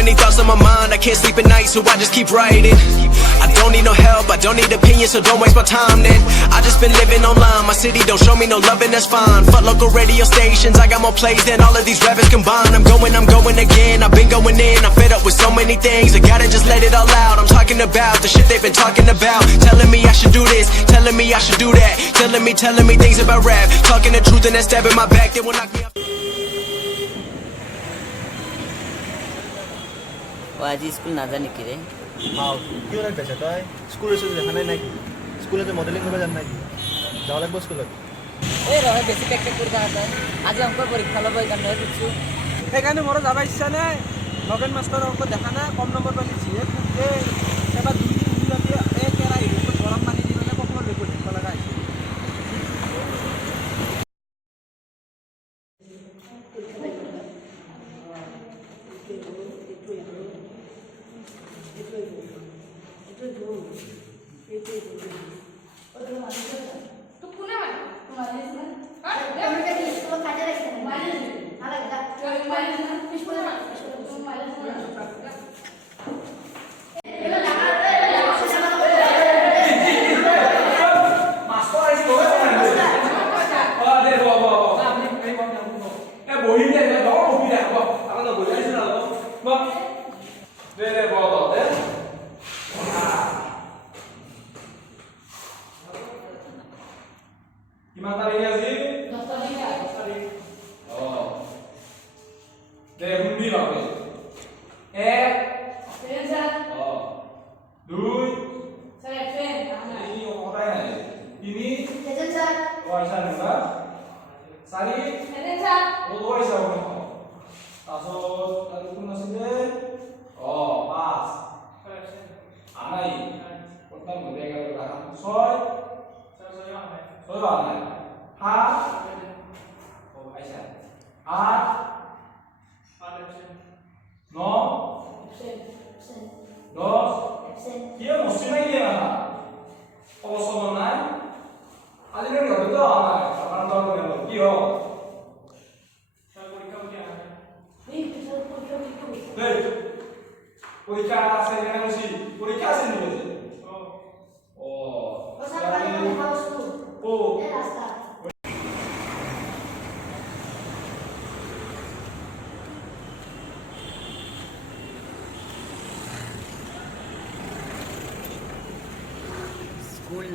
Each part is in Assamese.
many thoughts on my mind, I can't sleep at night, so I just keep writing. I don't need no help, I don't need opinions, so don't waste my time then. I just been living online, my city don't show me no love and that's fine. Fuck local radio stations, I got more plays than all of these rappers combined. I'm going again, I've been going in, I'm fed up with so many things, I gotta just let it all out. I'm talking about the shit they've been talking about, telling me I should do this, telling me I should do that, telling me things about rap, talking the truth and then stabbing my back, they will knock me up. आज स्कूल ना जाने की रे आओ क्यों नहीं पैसा तो है स्कूल से देखने नहीं स्कूल से मॉडलिंग में जाना नहीं जाओ लग बस स्कूल ए रहे बेसिक टेक्निक कर रहा था आज हमको परीक्षा लो भाई करने कुछ এখানে মোর যাবা ইচ্ছা নাই লগেন মাস্টার অঙ্ক দেখা না কম নম্বর পালি জিয়ে খুঁজে এবার দুই দিন দিয়ে এ কেরা ইরকম গরম পানি দিলে কখনো রেকর্ড করা লাগা আছে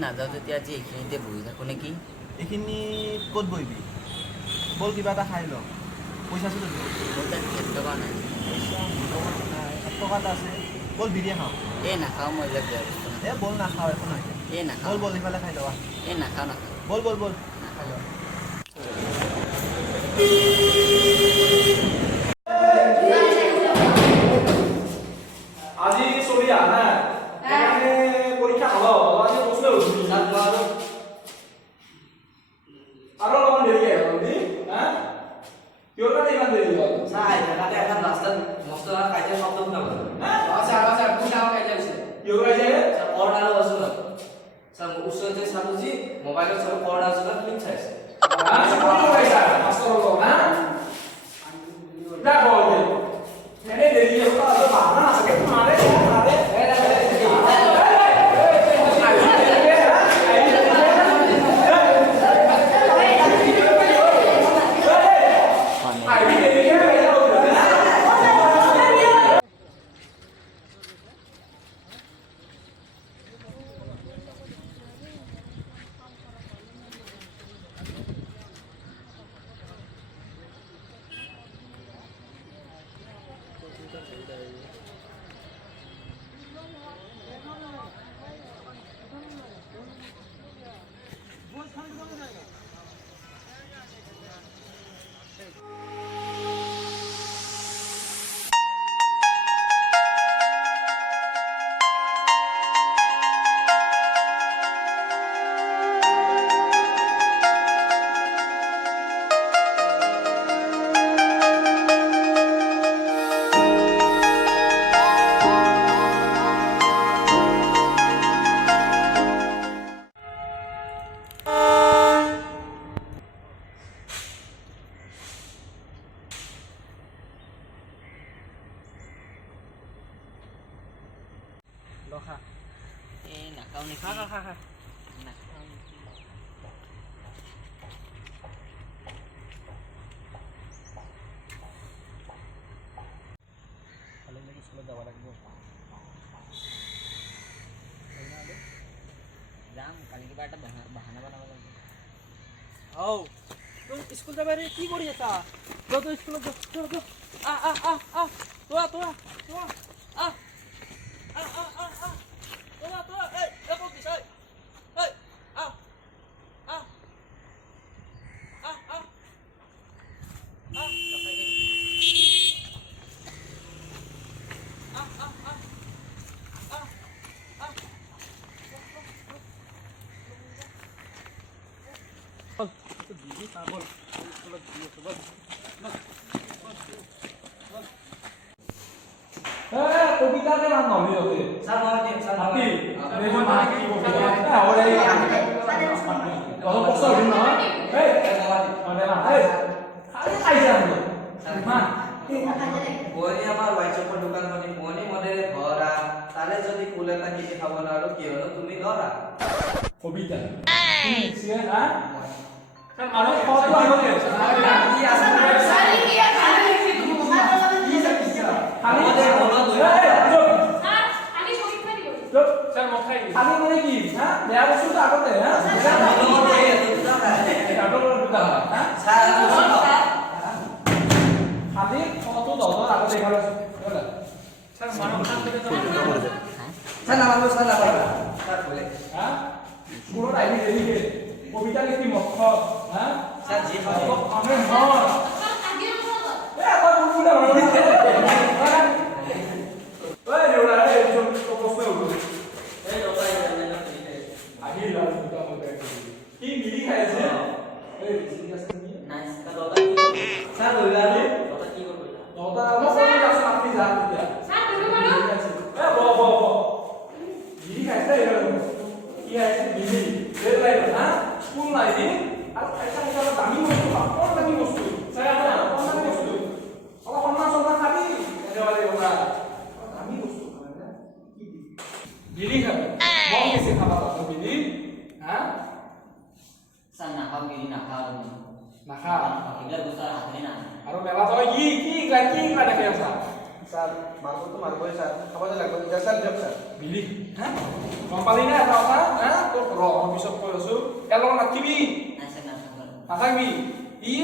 না যাও যদি আজি এইখিনিতে বহি থাকো নেকি এইখিনি ক'ত বহিবি বল কিবা এটা খাই ল পইচা আছে তোৰ মোৰ তাত 1 টকা নাই টকা এটা আছে বল বিৰিয়ানী খাওঁ এই নাখাওঁ মই এইবিলাক বেয়া বস্তু এ বল নাখাওঁ একো নাই এই নাখাওঁ বল ইফালে খাই লৱা এই নাখাওঁ বল নাখাওঁ আজি চলি আনা এখানে পরীক্ষা হলো আজি বসলে আরো কোন দেরি হলো নি হ্যাঁ কিও না ইমান দেরি হলো নাই এখানে এখন রাস্তাত মস্তরা কাজে শব্দ শুনা পালো হ্যাঁ আচ্ছা পুনাও কাজে আছে কিও কাজে স্যার পড়ালো আসল স্যার উসতে সাতুজি মোবাইলের সব পড়া আসল লিংক চাইছে আচ্ছা কোন পয়সা মাস্টার হলো না দেখো এনে দেরি হলো তো বাহানা আছে মারে খা এই নাখাও নেকি খা খা খা খা নাখাও নেকি কালি লাগি স্কুলত যাব লাগিব যাম কালি কিবা এটা বাহানা বনাব লাগিব ও তুই স্কুল যাবে রে কি করি এটা তো তো স্কুল তো আ তো আ এই দেখো বিষয় এই আ দিদি পাগল স্কুলত দি আছে বল কবিতাকে মান নলি হতে স্যার মই দিম স্যার আপনি রেহমান মানে কি কবিতা না ওরে কত কষ্ট হল না এই মানে না এই খালি খাইছে আমরা মা বনি আমার হোয়াটসঅ্যাপৰ দোকানখনি বনি মনে ঘৰা তাৰে যদি ফুল এটা কিনি খাব নোৱাৰো কি হলো তুমি ঘৰা কবিতা সিয়ে না স্যার মানো কত আগে কি আছে আমাদের মনত স্যার মখাই খালি মানে কি হ্যাঁ বেয়া বস্তু তো আগতে হ্যাঁ খালি কত দর আগতে গেল স্যার মানো খান থেকে স্যার নামাবো স্যার বলে হ্যাঁ পুরো আইডি দেরিকে কবিতা লিখি মক্ষ হ্যাঁ স্যার জি আমি হ্যাঁ এ আবার বুঝলে ওই রেওলা রে তো প্রশ্ন উঠো এই দোকানে যাবেন না আহি লাল দুটা মতে কি মিলি খাইছে এই সিরিয়াস নি নাইস স্যার দোকান কি করবে স্যার বললাম দোকান কি করবে ওটা আমার কাছে আপনি যা দিয়া স্যার তুমি বলো এ ব মিলি খাইছে কি আছে মিলি রেড লাইট না কোন লাইট আর এটা এটা দামি বস্তু কোন দামি বস্তু স্যার আমরা কোন দামি বস্তু ওলা কন্না সন্না খাবি এবারে ওরা দামি বস্তু খাবে না কি মিলি খাবে বল কেসে খাবা তো মিলি হ্যাঁ স্যার নাখাও গিরি নাখাও তুমি না খা এগুলা বস্তু আর হাতে না আৰু মেলা তই কি দেখে আছা স্যার মারবো তো মারবোই স্যার খাবার লাগবে যা স্যার দিয়ক স্যার বিলি হ্যাঁ গম পালি না এটা কথা হ্যাঁ তোৰ ৰ পিছত কৈ আছো এলং নাকিবি নাই স্যাৰ নাখাও নাথাকবি ই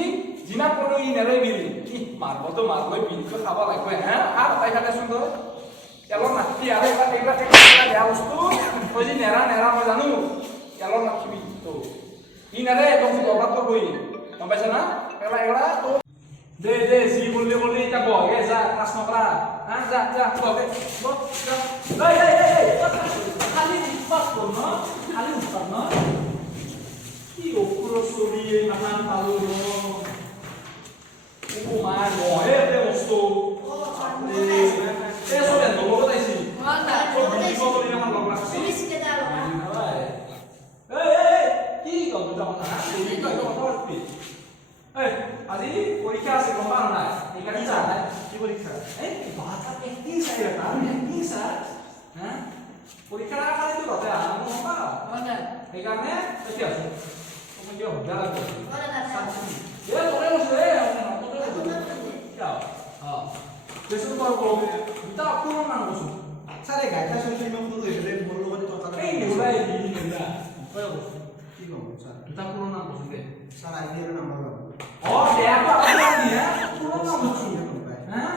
যিনা কোনো ই নেৰে বিলি কি মাৰবো তো মাৰবই বিলিটো খাব লাগবে হ্যাঁ আৰ তাই খালেচোন তই এলং নাকি আৰু এইবিলাক বেয়া বস্তু তই যি নেৰা মই জানো এলং নাকিবি তো ই নেৰে তোক দৰকাৰ কৰিবই গম পাইছ না এগলা তো দে যি বললি এটা বহে যা ক্লাস নকৰা হ্যাঁ যা বহে যা এই খালি উৎপাত কর না খালি উৎপাত না কি অপুর ছবি এই মাথান পালো ও মার বহে দে বস্তু এ সবে লগত আইছি বিলিব বলি না লগ লাগছি এই কি গম যাও না এই তো কথা বলবি এই আজি পরীক্ষা আছে গম পাও না এখানে যা কি পরীক্ষা এই বাতা একদিন চাই রাখা একদিন স্যার হ্যাঁ পরীক্ষা রাখা খালি তো কথা আমি গম পাও না এখানে এটি আছে তুমি কি হবে লাগবে এ তোরে বসে যাও হ্যাঁ বেশি করে বলবে তা পুরো নাম বসু স্যার এই গাইটা শুনতে আমি পুরো এসে বললো বলে কথা এই নেউলাই দিই নেউলা কই বসু কি করব স্যার তা পুরো নাম বসু দে স্যার আইডি এর নাম্বার দাও ও দেখা আপনি হ্যাঁ পুরো নাম বসু হ্যাঁ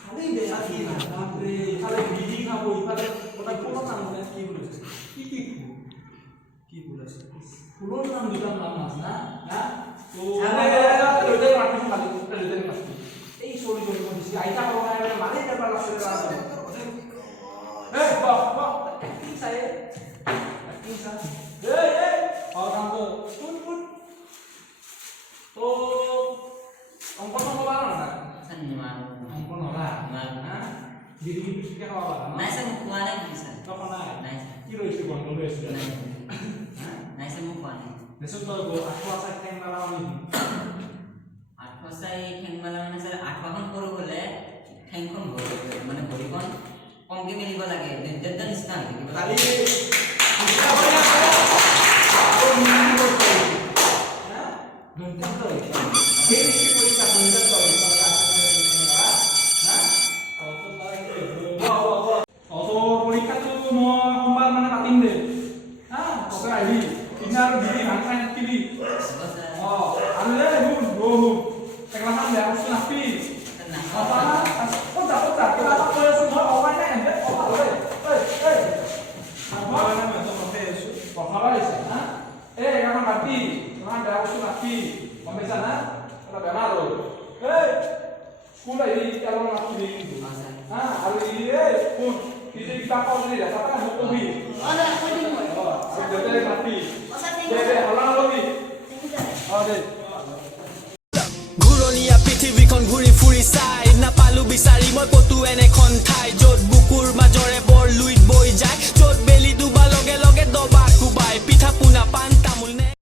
খালি দেখা কি না বাপরে খালি বিড়ি খাবো ইফালে ওটা পুরো নাম বলে কি বলেছে কি বলেছে পুরো নাম দুটার নাম আছে না হ্যাঁ তো ওইটাই মারতে খালি ওইটাই মারতে এই সরি করে দিছি আইতা করব না মানে দেবা লাগছে এই বাহ কি চাই কি চাই এই আর তো ফুট তো অঙ্ক নকবা না স্যার নিমান অঙ্ক নকবা না দিদি কি পিছকে খাওয়া না নাই স্যার মুখ খোৱা নাই কি স্যাৰ তখন নাই স্যাৰ কি ৰইছে গন্ড ৰইছে নাই স্যাৰ মুখ খোৱা নাই দেশত তো আঠুৱা চাই ঠেং মাৰা আমি আঠুৱা চাই ঠেং মাৰা মানে স্যাৰ আঠুৱাখন সৰু হ'লে ঠেংখন মানে ভৰিখন কমকে অংগে মিলিব লাগে নিৰ্দেশন নিচিনা খালি পৰীক্ষাটো মই সোমবাৰ মানে পাতিম দে তই আহিবি সিদিনা আৰু দিবি ভাং খাই নাথাকিবি আৰু যে এইবোৰ ৰ'ব একলামান বেয়া বস্তু নাপাবি ঘূৰণীয়া পৃথিৱীখন ঘূৰি ফুৰি চাই নাপালো বিচাৰি মই ক'তো এনেখন ঠাই য'ত